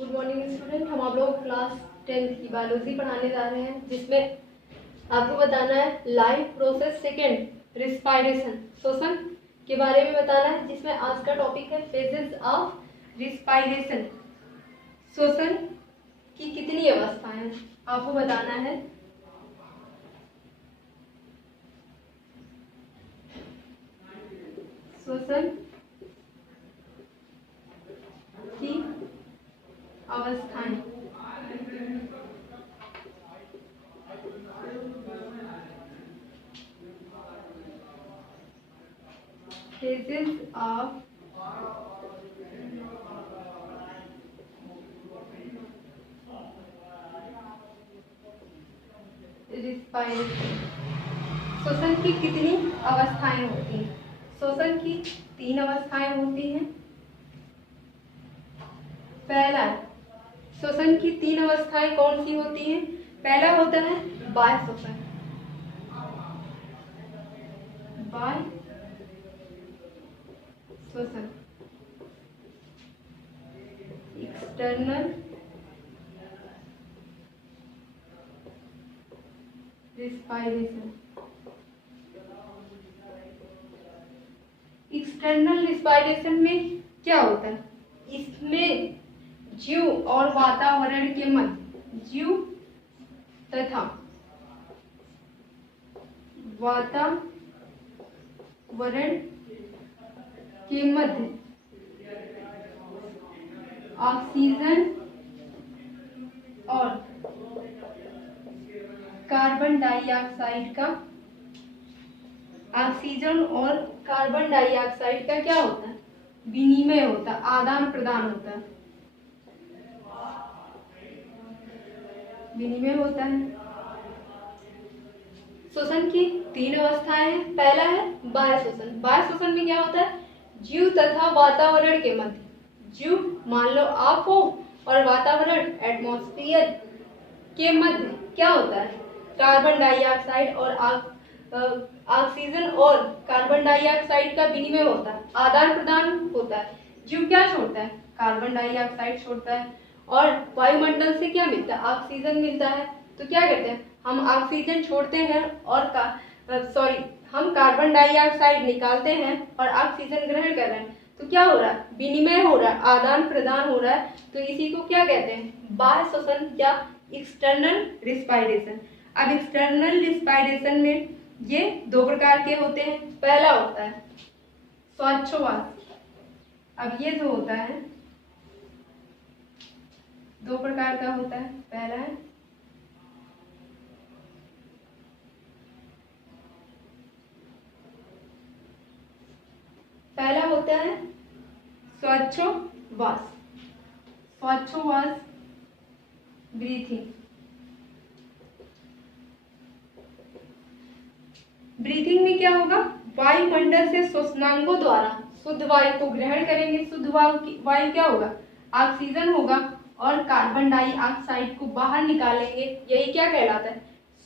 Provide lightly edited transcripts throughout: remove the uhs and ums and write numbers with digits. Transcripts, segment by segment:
Good morning student. हम आप लोग क्लास 10th की बायोलॉजी पढ़ाने जा रहे हैं, जिसमें आपको बताना है लाइफ प्रोसेस सेकेंड रिस्पायरेशन, श्वसन के बारे में बताना है, जिसमें आज का टॉपिक है फेजेस ऑफ रिस्पायरेशन। श्वसन की कितनी अवस्थाएं आपको बताना है। श्वसन की अवस्थाएं। Phases of respiration। श्वसन की कितनी अवस्थाएं होती हैं? श्वसन की 3 अवस्थाएं होती हैं। पहला, श्वसन की 3 अवस्थाएं कौन सी होती हैं? पहला होता है बाह्य श्वसन। बाह्य श्वसन, एक्सटर्नल रिस्पायरेशन। एक्सटर्नल रिस्पायरेशन में क्या होता है? इसमें जीव और वातावरण के मध्य, जीव तथा वातावरण के मध्य ऑक्सीजन और कार्बन डाइऑक्साइड का क्या होता है? विनिमय होता है, आदान प्रदान होता है, विनिमय होता है। श्वसन की 3 अवस्थाएं हैं। पहला है बाह्य श्वसन। बाह्य श्वसन में क्या होता है? जीव तथा वातावरण के मध्य, जीव मान लो आप हो और वातावरण एटमॉस्फेयर के मध्य क्या होता है? कार्बन डाइऑक्साइड और ऑक्सीजन और कार्बन डाइऑक्साइड का विनिमय होता है, आदान प्रदान होता है। जीव क्या छोड़ता है? कार्बन डाइऑक्साइड छोड़ता है और वायुमंडल से क्या मिलता है? ऑक्सीजन मिलता है। तो क्या करते हैं हम? ऑक्सीजन छोड़ते हैं और हम कार्बन डाइऑक्साइड निकालते हैं और ऑक्सीजन ग्रहण कर रहे हैं। तो क्या हो रहा है? विनिमय हो रहा है, आदान प्रदान हो रहा है। तो इसी को क्या कहते हैं? बाह्य श्वसन या एक्सटर्नल रिस्पायरेशन। अब एक्सटर्नल रिस्पायरेशन में ये 2 प्रकार के होते हैं। पहला होता है श्वासोच्छ्वास। अब ये जो होता है 2 प्रकार का होता है। पहला है होता है श्वासोच्छ्वास, श्वासोच्छ्वास ब्रीथिंग। ब्रीथिंग में क्या होगा? वायुमंडल से श्वसनांगों द्वारा शुद्ध वायु को ग्रहण करेंगे। शुद्ध वायु क्या होगा? ऑक्सीजन होगा और कार्बन डाइऑक्साइड को बाहर निकालेंगे। यही क्या कहलाता है?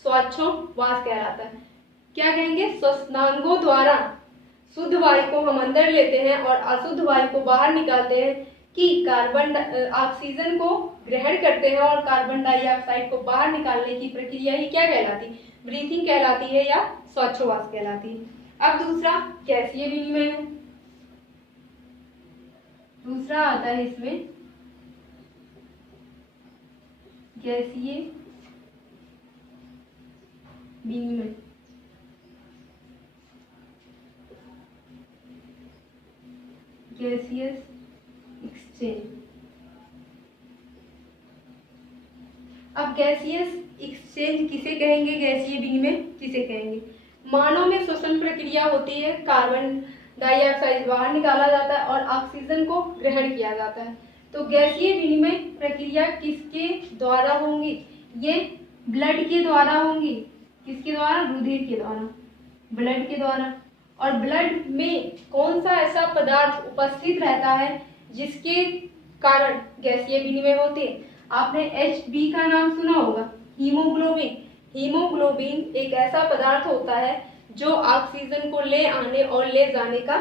श्वासोच्छ्वास कहलाता है। क्या कहेंगे? श्वसनांगों द्वारा शुद्ध वायु को हम अंदर लेते हैं और अशुद्ध वायु को बाहर निकालते हैं, कि ऑक्सीजन को ग्रहण करते हैं और कार्बन डाइऑक्साइड को बाहर निकालने की प्रक्रिया ही क्या कहलाती? ब्रीथिंग कहलाती है या श्वासोच्छ्वास कहलाती है। अब दूसरा गैसीय विनिमय है। दूसरा आता है इसमें गैसीय विनिमय। Gaseous exchange. अब गैसियस एक्सचेंज किसे कहेंगे? गैसीय विनिमय किसे कहेंगे? मानव में श्वसन प्रक्रिया होती है, कार्बन डाइऑक्साइड बाहर निकाला जाता है और ऑक्सीजन को ग्रहण किया जाता है। तो गैसीय विनिमय प्रक्रिया किसके द्वारा होंगी? ये ब्लड के द्वारा होंगी। किसके द्वारा? रुधिर के द्वारा, ब्लड के द्वारा। और ब्लड में कौन सा ऐसा पदार्थ उपस्थित रहता है जिसके कारण गैसीय विनिमय होते हैं? आपने Hb का नाम सुना होगा, हीमोग्लोबिन। हीमोग्लोबिन एक ऐसा पदार्थ होता है जो ऑक्सीजन को ले आने और ले जाने का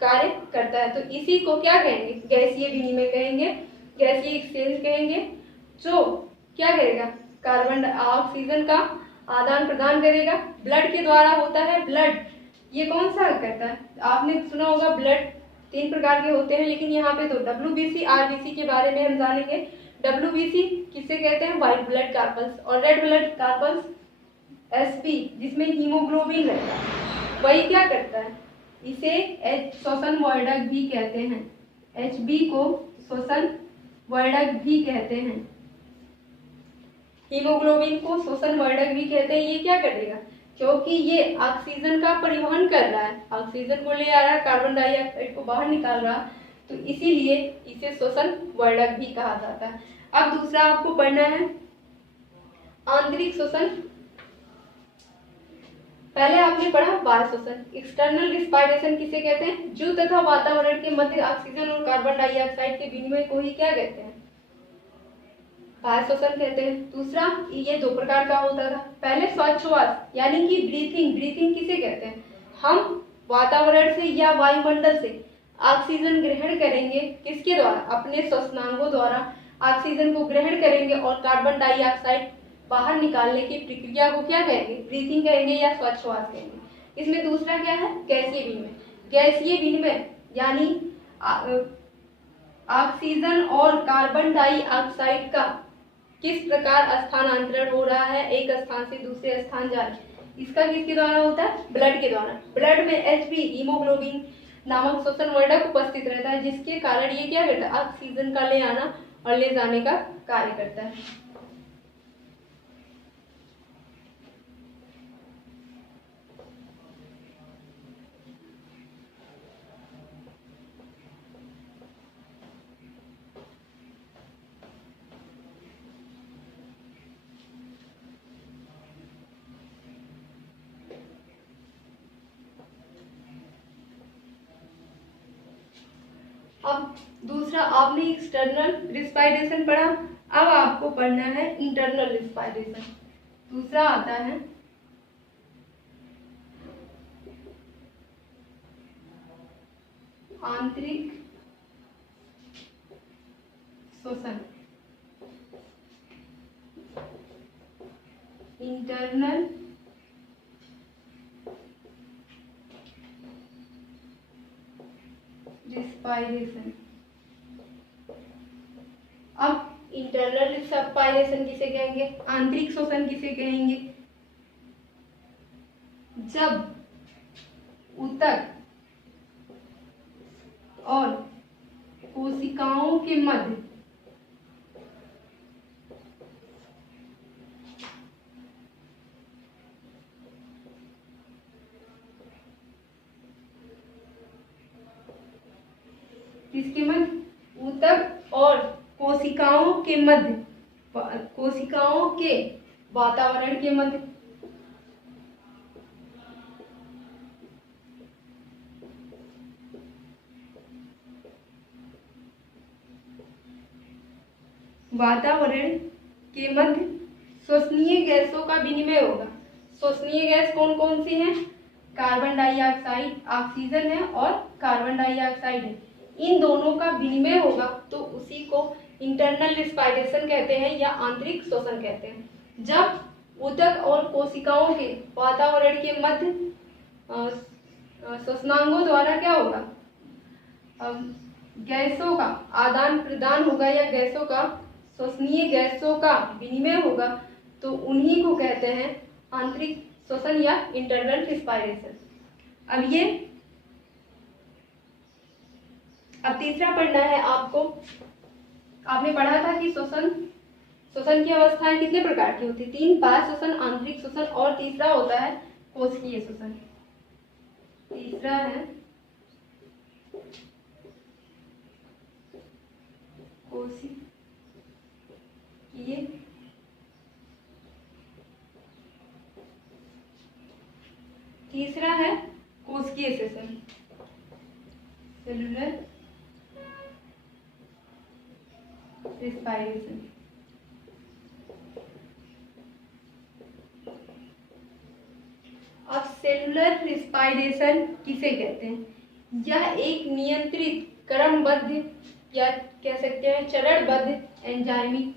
कार्य करता है। तो इसी को क्या कहेंगे? गैसीय विनिमय कहेंगे। गैसीय एक्सचेंज कहेंगे, जो क्या करेगा, कार्बन ऑक्सीजन का आदान प्रदान करेगा, ब्लड के द्वारा होता है। ब्लड ये कौन सा करता है, आपने सुना होगा ब्लड 3 प्रकार के होते हैं, लेकिन यहाँ पे तो WBC RBC के बारे में हम जानेंगे। WBC किसे कहते हैं, व्हाइट ब्लड कार्पल्स, और रेड ब्लड कार्पल्स SP जिसमें हीमोग्लोबिन रहता है, वही क्या करता है, इसे श्वसन वर्धक भी कहते हैं। HB को श्वसन वर्धक भी कहते हैं, हीमोग्लोबिन को श्वसन वर्धक भी कहते हैं। ये क्या करेगा, क्योंकि ये ऑक्सीजन का परिवहन कर रहा है, ऑक्सीजन को ले आ रहा है, कार्बन डाइऑक्साइड को बाहर निकाल रहा, तो इसीलिए इसे श्वसन वर्धक भी कहा जाता है। अब दूसरा आपको पढ़ना है आंतरिक श्वसन। पहले आपने पढ़ा बाह्य श्वसन, एक्सटर्नल रिस्पायरेशन किसे कहते हैं, जीव तथा वातावरण के मध्य ऑक्सीजन और कार्बन डाइऑक्साइड के विनिमय को ही क्या कहते हैं, बाह्य श्वसन कहते हैं। दूसरा, ये 2 प्रकार का होता था, पहले श्वासोच्छ्वास यानी कि ब्रीथिंग, ब्रीथिंग किसे कहते हैं, हम वातावरण से या वायुमंडल से ऑक्सीजन ग्रहण करेंगे, किसके द्वारा, अपने श्वसनांगों द्वारा ऑक्सीजन को ग्रहण करेंगे और कार्बन डाइऑक्साइड बाहर निकालने की प्रक्रिया को क्या कहेंगे, ब्रीथिंग कहेंगे या श्वासोच्छ्वास कहेंगे। इसमें दूसरा क्या है, गैसीय विनिमय। गैसीय विनिमय यानी ऑक्सीजन और कार्बन डाइऑक्साइड का किस प्रकार स्थानांतरण हो रहा है, एक स्थान से दूसरे स्थान जा रहा है, इसका किसके द्वारा होता है, ब्लड के द्वारा। ब्लड में HB हीमोग्लोबिन नामक श्वसन वर्धक उपस्थित रहता है, जिसके कारण ये क्या करता है, ऑक्सीजन का ले आना और ले जाने का कार्य करता है। अब दूसरा आपने एक्सटर्नल रिस्पायरेशन पढ़ा, अब आपको पढ़ना है इंटरनल रिस्पायरेशन। दूसरा आता है आंतरिक श्वसन, इंटरनल रिस्पायरेशन। अब इंटरनल रिस्पायरेशन किसे कहेंगे, आंतरिक श्वसन किसे कहेंगे, जब ऊतक और कोशिकाओं के मध्य किसके मध्य, ऊतक और कोशिकाओं के मध्य, कोशिकाओं के वातावरण के मध्य, वातावरण के मध्य श्वसनीय गैसों का विनिमय होगा। श्वसनीय गैस कौन कौन सी है, कार्बन डाइऑक्साइड, ऑक्सीजन है और कार्बन डाइऑक्साइड है, इन दोनों का विनिमय होगा, तो उसी को इंटरनल रिस्पायरेशन कहते हैं या आंतरिक श्वसन कहते हैं। जब ऊतक और कोशिकाओं के वातावरण के मध्य श्वसनांगों द्वारा क्या होगा, गैसों का आदान प्रदान होगा या गैसों का, श्वसनीय गैसों का विनिमय होगा, तो उन्हीं को कहते हैं आंतरिक श्वसन या इंटरनल रिस्पायरेशन। अब तीसरा पढ़ना है आपको। आपने पढ़ा था कि श्वसन की अवस्थाएं कितने प्रकार की होती, 3, बाह्य श्वसन, आंतरिक श्वसन और तीसरा होता है कोशिकीय श्वसन। तीसरा है कोशिकीय, तीसरा है कोशिकीय श्वसन, सेलुलर रिस्पायरेशन। अब सेलुलर रिस्पायरेशन किसे कहते हैं, यह एक नियंत्रित क्रमबद्ध या कह सकते हैं चरणबद्ध एंजाइमिक,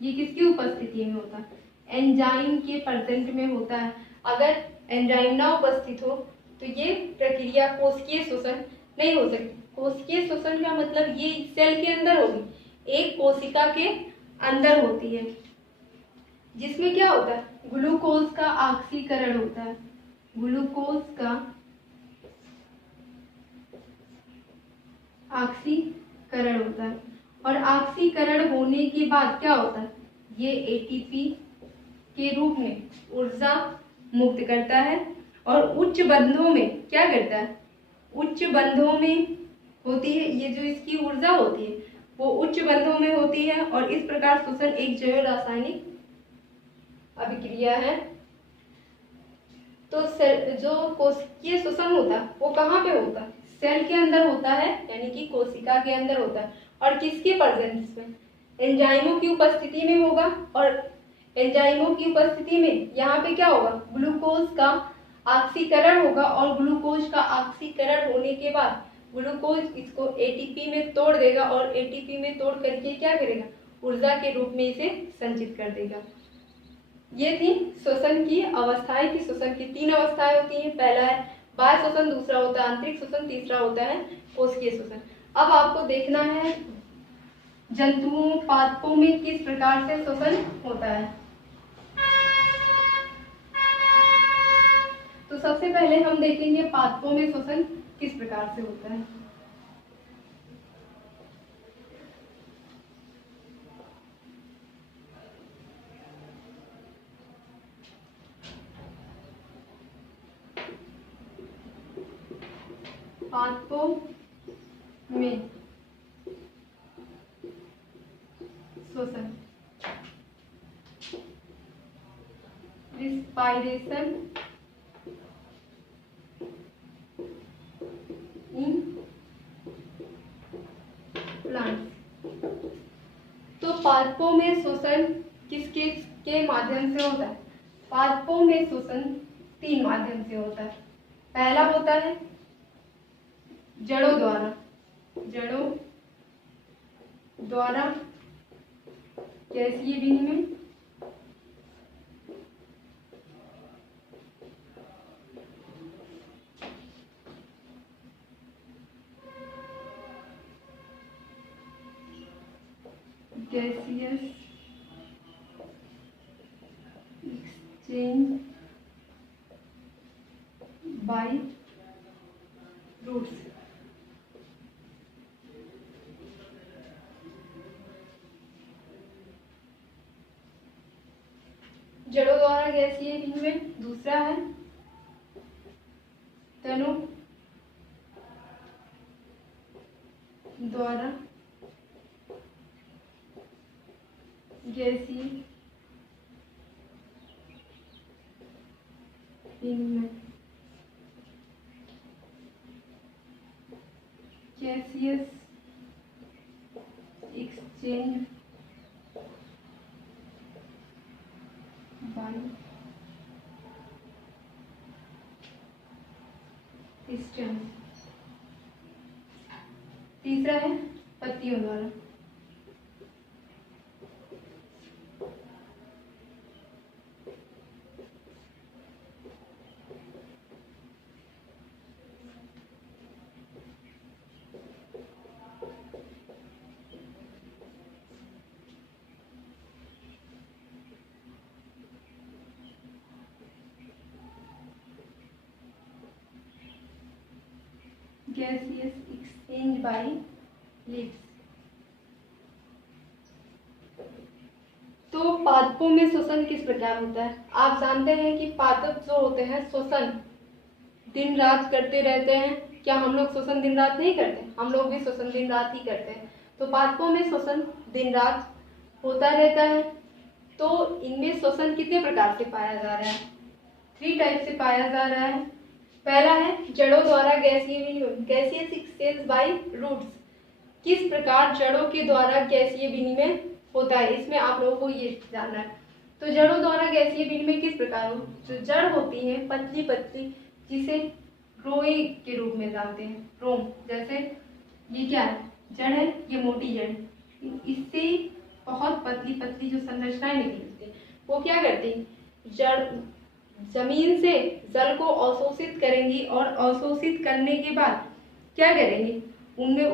ये किसकी उपस्थिति में होता है? एंजाइम के प्रेजेंट में होता है। अगर एंजाइम ना उपस्थित हो तो ये प्रक्रिया कोशिकीय श्वसन नहीं हो सकती। कोशिकीय श्वसन का मतलब ये सेल के अंदर होगी, एक कोशिका के अंदर होती है, जिसमें क्या होता है? ग्लूकोज का ऑक्सीकरण होता है। ग्लूकोज का ऑक्सीकरण होता है और ऑक्सीकरण होने के बाद क्या होता है? ये एटीपी के रूप में ऊर्जा मुक्त करता है और उच्च बंधों में क्या करता है? उच्च बंधों में होती है, ये जो इसकी ऊर्जा होती है वो उच्च बंधों में होती है और इस प्रकार श्वसन एक जैव रासायनिक अभिक्रिया है। तो जो कोशिकीय श्वसन होता है वो कहाँ पे होता है? सेल के अंदर होता है, यानी कि कोशिका के अंदर होता है। और किसके प्रेजेंस में? एंजाइमों की उपस्थिति में होगा। और एंजाइमों की उपस्थिति में यहाँ पे क्या होगा? ग्लूकोज का ऑक्सीकरण होगा और ग्लूकोज का ऑक्सीकरण होने के बाद ग्लूकोज इसको एटीपी में तोड़ देगा और एटीपी में तोड़ करके क्या करेगा? ऊर्जा के रूप में इसे संचित कर देगा। ये थी श्वसन की अवस्थाएं कि श्वसन की 3 अवस्थाएं होती हैं। पहला है बाह्य श्वसन, दूसरा होता है आंतरिक श्वसन, तीसरा होता है कोशिकीय श्वसन। अब आपको देखना है जंतुओं पादपों में किस प्रकार से श्वसन होता है। तो सबसे पहले हम देखेंगे पादपों में श्वसन किस प्रकार से होता है। पादपों में श्वसन, रिस्पायरेशन इन प्लांट्स। तो पादपों में श्वसन किसके के माध्यम से होता है? पादपों में श्वसन 3 माध्यम से होता है। पहला होता है जड़ों द्वारा, जड़ों द्वारा गैसीय विनिमय, gaseous exchange by roots। जड़ों द्वारा गैसीय विनिमय। दूसरा है तनों द्वारा गैसीय विनिमय, gaseous exchange by stems। तीसरा है पत्तियों द्वारा। gaseous exchange by leaves। तो पादपों में श्वसन किस प्रकार होता है? आप जानते हैं कि पादप जो होते हैं श्वसन दिन रात करते रहते हैं। क्या हम लोग श्वसन दिन रात नहीं करते? हम लोग भी श्वसन दिन रात ही करते हैं। तो पादपों में श्वसन दिन रात होता रहता है। तो इनमें श्वसन कितने प्रकार से पाया जा रहा है? 3 टाइप से पाया जा रहा है। पहला है जड़ों द्वारा गैसीय विनिमय, गैसियस एक्सचेंज बाय रूट्स। किस प्रकार जड़ों के द्वारा गैसीय विनिमय होता है, इसमें आप लोगों को ये जानना है। तो जड़ों द्वारा गैसीय विनिमय किस प्रकार हो? जो जड़ होती है पतली पतली, जिसे रोई के रूप में जानते हैं, रोम। जैसे ये क्या है? जड़ है, ये मोटी जड़ है, इससे बहुत पतली पतली जो संरचनाएं निकलती हैं वो क्या करती हैं, जड़ जमीन से जल को अवशोषित करेंगी और अवशोषित करने के बाद क्या करेंगे, उनमें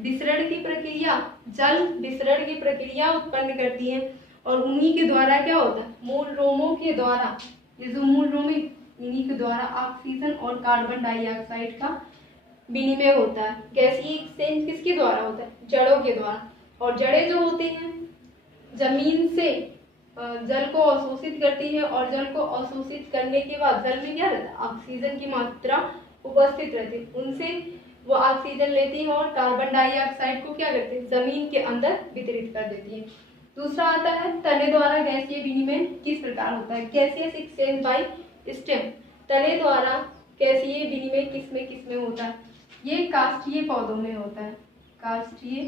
विसरण की प्रक्रिया, जल विसरण की प्रक्रिया उत्पन्न करती है और उन्हीं के द्वारा क्या होता है, मूल रोमों के द्वारा, ये जो मूल रोम है इन्हीं के द्वारा ऑक्सीजन और कार्बन डाइऑक्साइड का विनिमय होता है। गैसीय एक्सचेंज किसके द्वारा होता है, जड़ों के द्वारा। और जड़ें जो होती हैं जमीन से जल को अवशोषित करती है और जल को अवशोषित करने के बाद जल में क्या रहता है, ऑक्सीजन की मात्रा उपस्थित रहती है, उनसे वो ऑक्सीजन लेती है और कार्बन डाइऑक्साइड को क्या करती है, जमीन के अंदर वितरित कर देती है। दूसरा आता है तने द्वारा गैसीय विनिमय किस प्रकार होता है, गैसियस एक्सचेंज बाय स्टेम। तने द्वारा गैसीय विनिमय किस में होता है, ये काष्ठीय पौधों में होता है, काष्ठीय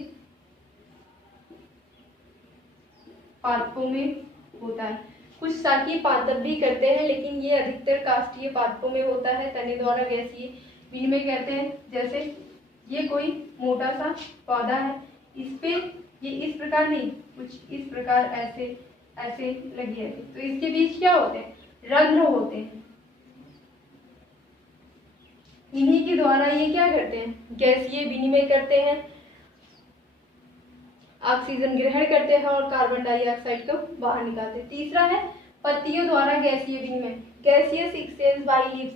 पादपों में होता है। कुछ शाकीय पादप भी करते हैं लेकिन ये अधिकतर काष्ठीय पादपों में होता है। तने द्वारा गैसीय विनिमय करते हैं, जैसे ये कोई मोटा सा पौधा है, इस पे ये इस प्रकार नहीं, कुछ इस प्रकार ऐसे ऐसे लगी है, तो इसके बीच क्या होते हैं, रंध्र होते हैं, इन्हीं के द्वारा ये क्या करते हैं, गैसीय विनिमय करते हैं, ऑक्सीजन ग्रहण करते हैं और कार्बन डाइऑक्साइड को बाहर निकालते हैं। तीसरा है पत्तियों द्वारा गैसीय विनिमय, गैसियस एक्सचेंज बाय लीव्स।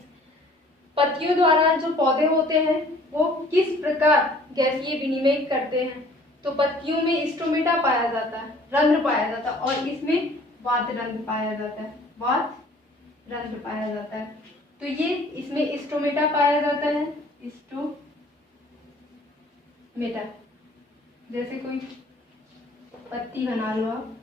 पत्तियों द्वारा जो पौधे होते हैं वो किस प्रकार गैसीय विनिमय करते हैं, तो पत्तियों में स्टोमेटा पाया जाता है, रंध्र पाया जाता है और इसमें वात रंध्र पाया जाता है, वात रंध्र पाया जाता है। तो ये इसमें स्टोमेटा पाया जाता है, स्टोमेटा, जैसे कोई पत्ती बना लो आप,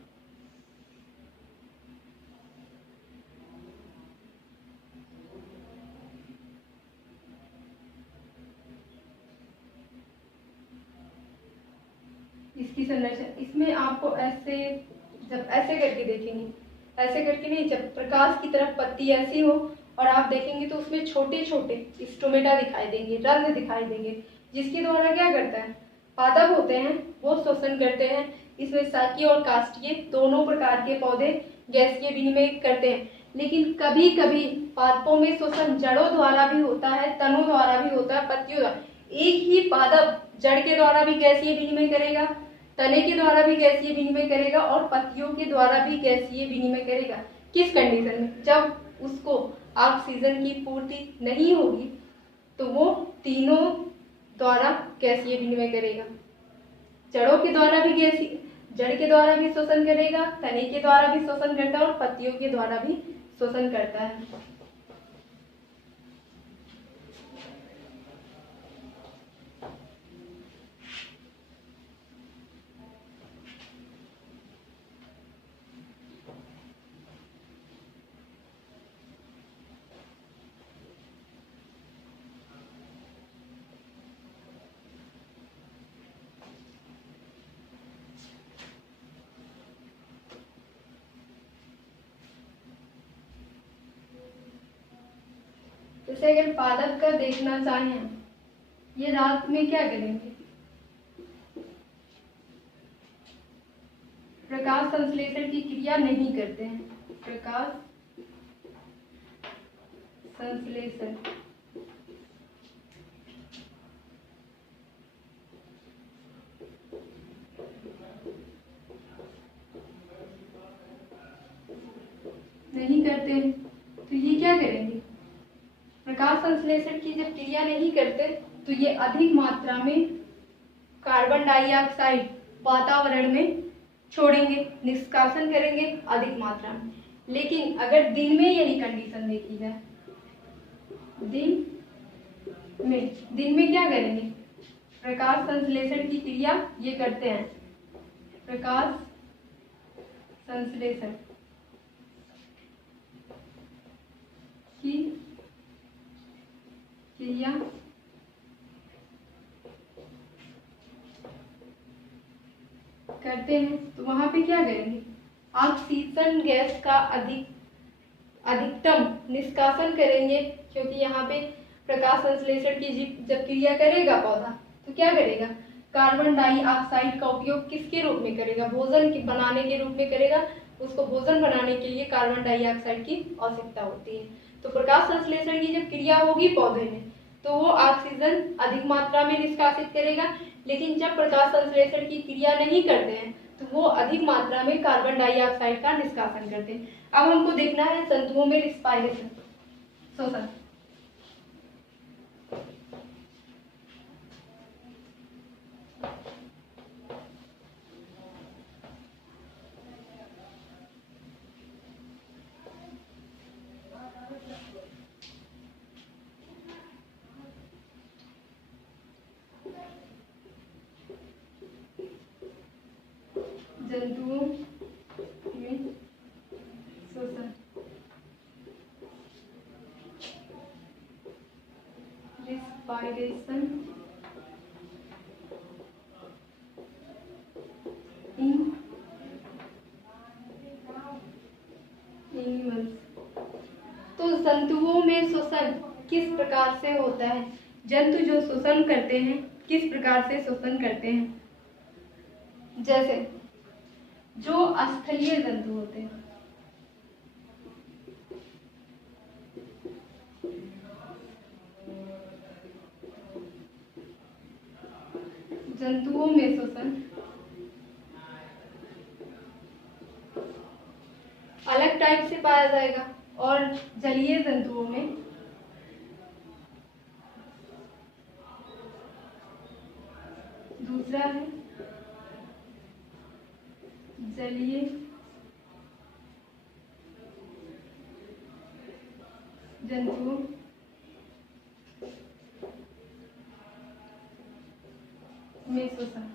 इसकी संरचना, इसमें आपको ऐसे, जब ऐसे करके देखेंगे, ऐसे करके नहीं, जब प्रकाश की तरफ पत्ती ऐसी हो और आप देखेंगे तो उसमें छोटे छोटे स्टोमेटा दिखाई देंगे, रंध्र दिखाई देंगे, जिसके द्वारा क्या करता है, पादप होते हैं वो शोषण करते हैं। इसमें शाकीय और काष्ठीय दोनों प्रकार के पौधे गैसीय विनिमय करते हैं, लेकिन कभी कभी पादपों में शोषण जड़ों द्वारा भी होता है, तनों द्वारा भी होता है, पत्तियों द्वारा। एक ही पादप जड़ के द्वारा भी गैसीय विनिमय करेगा, तने के द्वारा भी गैसीय विनिमय करेगा और पत्तियों के द्वारा भी गैसीय विनिमय करेगा। किस कंडीशन में, जब उसको ऑक्सीजन की पूर्ति नहीं होगी तो वो तीनों द्वारा गैसीय विनिमय करेगा, जड़ों के द्वारा भी गैसीय, जड़ के द्वारा भी शोषण करेगा, तने के द्वारा भी शोषण करता है और पत्तियों के द्वारा भी शोषण करता है। जैसे अगर पादप का देखना चाहें, ये रात में क्या करेंगे, प्रकाश संश्लेषण की क्रिया नहीं करते हैं, प्रकाश संश्लेषण नहीं करते हैं, तो ये क्या करेंगे, प्रकाश संश्लेषण की जब क्रिया नहीं करते तो ये अधिक मात्रा में कार्बन डाइऑक्साइड वातावरण में छोड़ेंगे, निष्कासन करेंगे अधिक मात्रा में। लेकिन अगर दिन में यही कंडीशन देखी जाए, दिन में क्या करेंगे, प्रकाश संश्लेषण की क्रिया ये करते हैं, प्रकाश संश्लेषण की क्रिया करते हैं, तो वहां पे क्या करेंगे, ऑक्सीजन गैस का अधिकतम निष्कासन करेंगे, क्योंकि यहाँ पे प्रकाश संश्लेषण की जब क्रिया करेगा पौधा तो क्या करेगा, कार्बन डाइऑक्साइड का उपयोग किसके रूप में करेगा? भोजन बनाने के रूप में करेगा। उसको भोजन बनाने के लिए कार्बन डाइऑक्साइड की आवश्यकता होती है। तो प्रकाश संश्लेषण की जब क्रिया होगी पौधे में तो वो ऑक्सीजन अधिक मात्रा में निष्कासित करेगा, लेकिन जब प्रकाश संश्लेषण की क्रिया नहीं करते हैं तो वो अधिक मात्रा में कार्बन डाइऑक्साइड का निष्कासन करते हैं। अब हमको देखना है जंतुओं में रिस्पायरेशन, श्वसन। जंतुओं में श्वसन, रिस्पायरेशन इन एनिमल्स। तो जंतुओं में श्वसन किस प्रकार से होता है? जंतु जो श्वसन करते हैं किस प्रकार से श्वसन करते हैं? जैसे जो स्थलीय जंतु होते हैं, जंतुओं में श्वसन अलग टाइप से पाया जाएगा और जलीय जंतुओं में दूसरा है जलीय जंतुओं में श्वसन।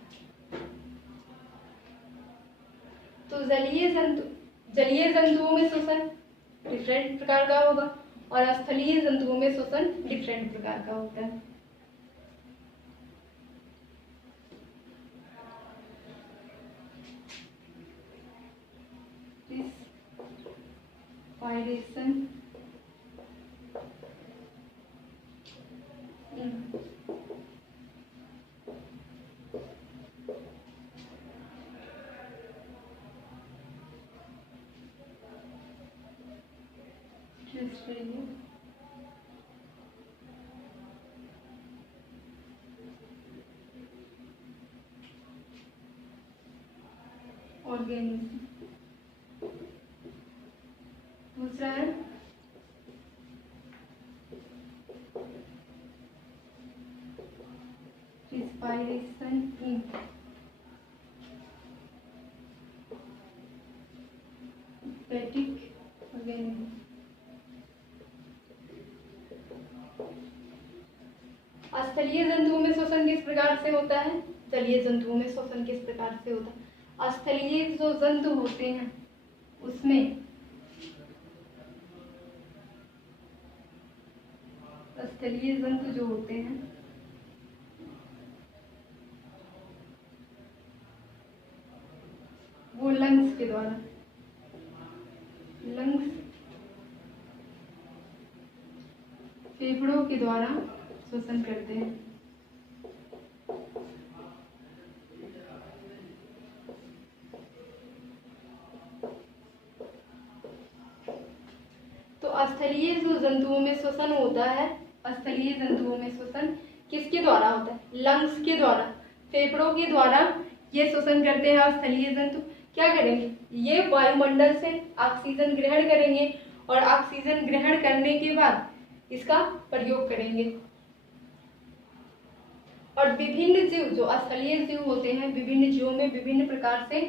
तो जलीय जंतुओं में श्वसन डिफरेंट प्रकार का होगा और स्थलीय जंतुओं में श्वसन डिफरेंट प्रकार का होता है। Respiration organism। दूसरा है respiration in aquatic organism। स्थलीय जंतुओं में श्वसन किस प्रकार से होता है? जलीय जंतुओं में श्वसन किस प्रकार से होता है? स्थलीय जो जंतु होते हैं उसमें स्थलीय जंतु जो होते हैं वो लंग्स के द्वारा फेफड़ों के द्वारा श्वसन करते हैं। तो स्थलीय जो जंतुओं में श्वसन होता है, स्थलीय जंतुओं में श्वसन किसके द्वारा होता है? लंग्स के द्वारा, फेफड़ों के द्वारा ये श्वसन करते हैं। स्थलीय जंतु क्या करेंगे? ये वायुमंडल से ऑक्सीजन ग्रहण करेंगे और ऑक्सीजन ग्रहण करने के बाद इसका प्रयोग करेंगे। और विभिन्न जीव जो स्थलीय जीव होते हैं, विभिन्न जीवों में विभिन्न प्रकार से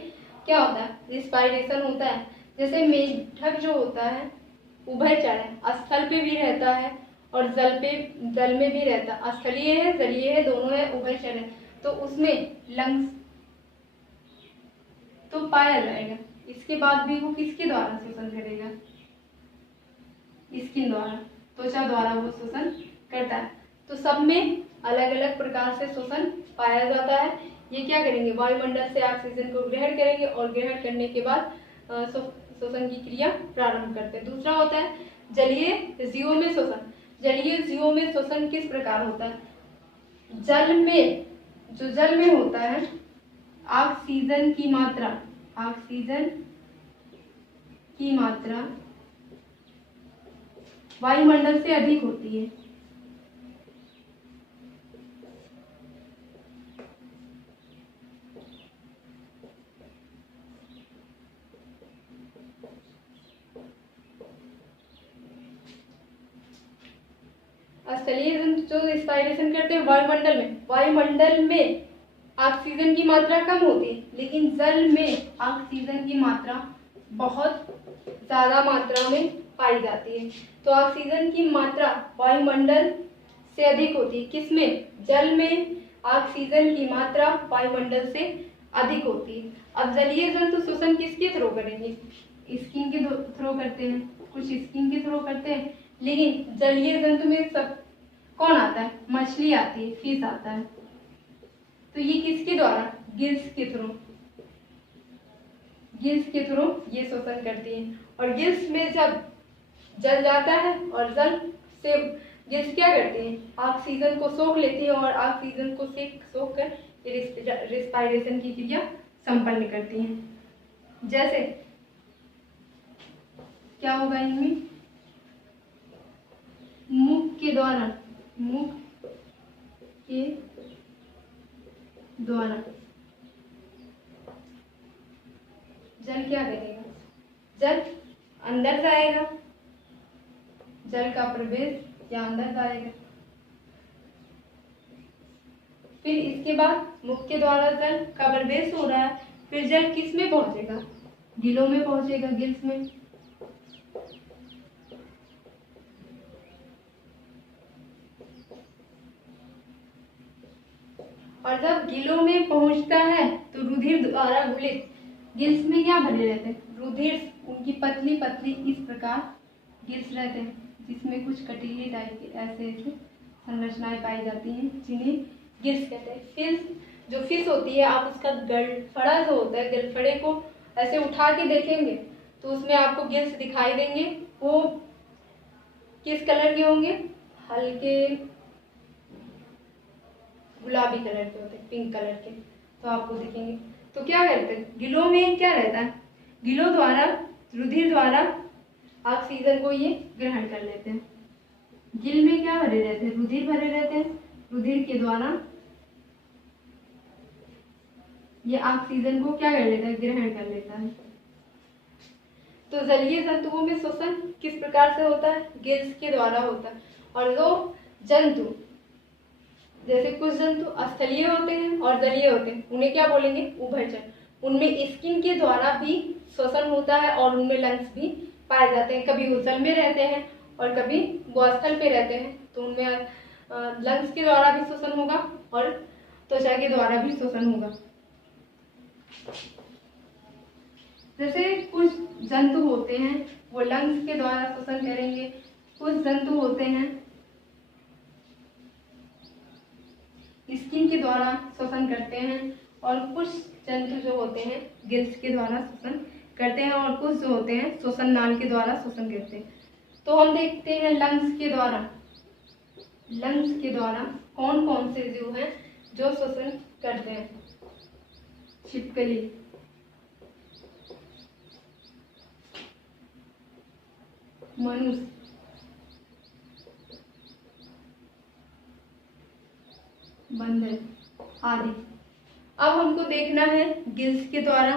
क्या होता है? रिस्पायरेशन होता है। जैसे मेढक जो होता है उभयचर है, स्थल पे भी रहता है और जल में भी रहता है। स्थलीय है, जलीय है, दोनों है, उभयचर है। तो उसमें लंग्स तो पाया जाएगा। इसके बाद भी वो किसके द्वारा श्वसन करेगा? स्किन द्वारा, त्वचा द्वारा वो श्वसन करता है। तो सब में अलग अलग प्रकार से श्वसन पाया जाता है। ये क्या करेंगे? वायुमंडल से ऑक्सीजन को ग्रहण करेंगे और ग्रहण करने के बाद श्वसन की क्रिया प्रारंभ करते हैं। दूसरा होता है जलीय जीवों में श्वसन। जलीय जीवों में श्वसन किस प्रकार होता है? जो जल में होता है ऑक्सीजन की मात्रा, ऑक्सीजन की मात्रा वायुमंडल से अधिक होती है। स्थलीय जंतु जो रिस्पायरेशन करते हैं वायुमंडल में ऑक्सीजन की मात्रा कम होती है, लेकिन जल में ऑक्सीजन की मात्रा बहुत ज्यादा मात्रा में पाई जाती है। तो ऑक्सीजन की मात्रा वायुमंडल से अधिक होती है। किसमें? जल में ऑक्सीजन की मात्रा वायुमंडल से अधिक होती है। अब जलीय जंतु श्वसन किसके थ्रू करेंगे? स्किन के थ्रू करते हैं, कुछ स्किन के थ्रू करते हैं, लेकिन जलीय जंतु में सब कौन आता है? मछली आती है, फिश आता है। तो ये किसके द्वारा? गिल्स के थ्रू, गिल्स के थ्रू ये शोषण करती है। और गिल्स में जब जल जाता है और जल से गिल्स क्या करती हैं? ऑक्सीजन को सोख लेती है और ऑक्सीजन को सोख कर रिस्पायरेशन की क्रिया संपन्न करती हैं। जैसे क्या होगा इनमें? मुख के द्वारा जल क्या करेगा? जल अंदर जाएगा, जल का प्रवेश या अंदर जाएगा। फिर इसके बाद मुख के द्वारा जल का प्रवेश हो रहा है, फिर जल किस में पहुंचेगा? गिलों में पहुंचेगा, गिल्स में। और जब गिलों में पहुंचता है तो रुधिर द्वारा घुलित गिल्स में क्या भरे रहते हैं? रुधिर, उनकी पतली पतली इस प्रकार गिल्स रहते हैं, जिसमें कुछ कटीले टाइप के ऐसे ऐसे संरचनाएं पाई जाती हैं, जिन्हें गिल्स कहते हैं। फिश जो फिश होती है, आप उसका गलफड़ा जो होता है, गलफड़े को ऐसे उठा के देखेंगे तो उसमें आपको गिल्स दिखाई देंगे। वो किस कलर के होंगे? हल्के गुलाबी कलर के होते हैं, पिंक कलर के, तो आपको दिखेंगे। तो क्या करते हैं? गिलों में क्या रहता है? गिलों द्वारा, रुधिर द्वारा ऑक्सीजन को ये ग्रहण कर लेते हैं। गिल में क्या भरे रहते हैं? रुधिर भरे रहते हैं। रुधिर के द्वारा ये ऑक्सीजन को क्या कर लेता है? ग्रहण कर लेता है। तो जलीय जंतुओं में श्वसन किस प्रकार से होता है? गिल्स के द्वारा होता है। और जो जंतु, जैसे कुछ जंतु स्थलीय होते हैं और जलीय होते हैं, उन्हें क्या बोलेंगे? उभयचर। उनमें स्किन के द्वारा भी श्वसन होता है और उनमें लंग्स भी पाए जाते हैं। कभी वो जल में रहते हैं और कभी वो स्थल पे रहते हैं, तो उनमें लंग्स के द्वारा भी श्वसन होगा और त्वचा के द्वारा भी श्वसन होगा। जैसे कुछ जंतु होते हैं वो लंग्स के द्वारा श्वसन करेंगे, कुछ जंतु होते हैं स्किन के द्वारा श्वसन करते हैं, और कुछ जंतु जो होते हैं गिल्स के द्वारा श्वसन करते हैं, और कुछ जो होते हैं श्वसन नाल के द्वारा श्वसन करते हैं। तो हम देखते हैं लंग्स के द्वारा, लंग्स के द्वारा कौन कौन से जीव हैं जो श्वसन करते हैं? छिपकली, मनुष्य, बंदर आदि। अब हमको देखना है गिल्स के द्वारा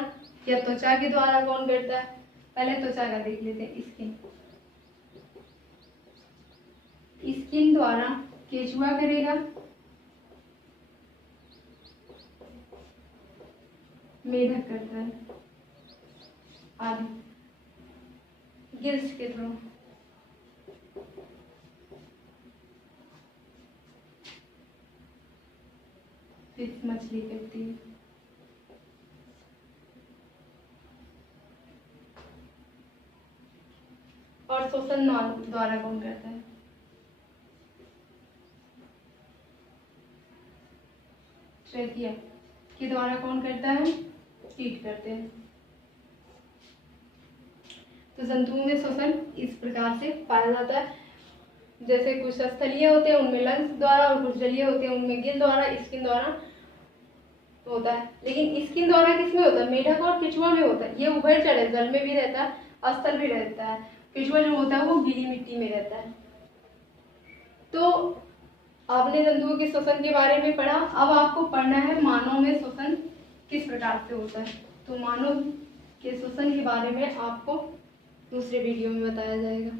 या त्वचा के द्वारा कौन करता है। पहले त्वचा का देख लेते हैं। स्किन द्वारा केंचुआ करेगा, मेढक करता है आदि। गिल्स के थ्रू फिश मछली करती है। और श्वसन नाल द्वारा कौन करता है? ट्रेकिया के द्वारा कौन करता है? कीट करते हैं। तो जंतुओं में श्वसन इस प्रकार से पाया जाता है। जैसे कुछ स्थलीय होते हैं उनमें लंग्स द्वारा, और कुछ जलीय होते हैं उनमें गिल द्वारा, स्किन द्वारा होता है, लेकिन स्किन दौरा किसमें होता है? मेढक और केंचुआ में होता है। ये उभयचर है, जल में भी रहता है, स्थल भी रहता है। केंचुआ जो होता है वो गीली मिट्टी में रहता है। तो आपने जंतुओं के श्वसन के बारे में पढ़ा। अब आपको पढ़ना है मानव में श्वसन किस प्रकार से होता है। तो मानव के श्वसन के बारे में आपको दूसरे वीडियो में बताया जाएगा।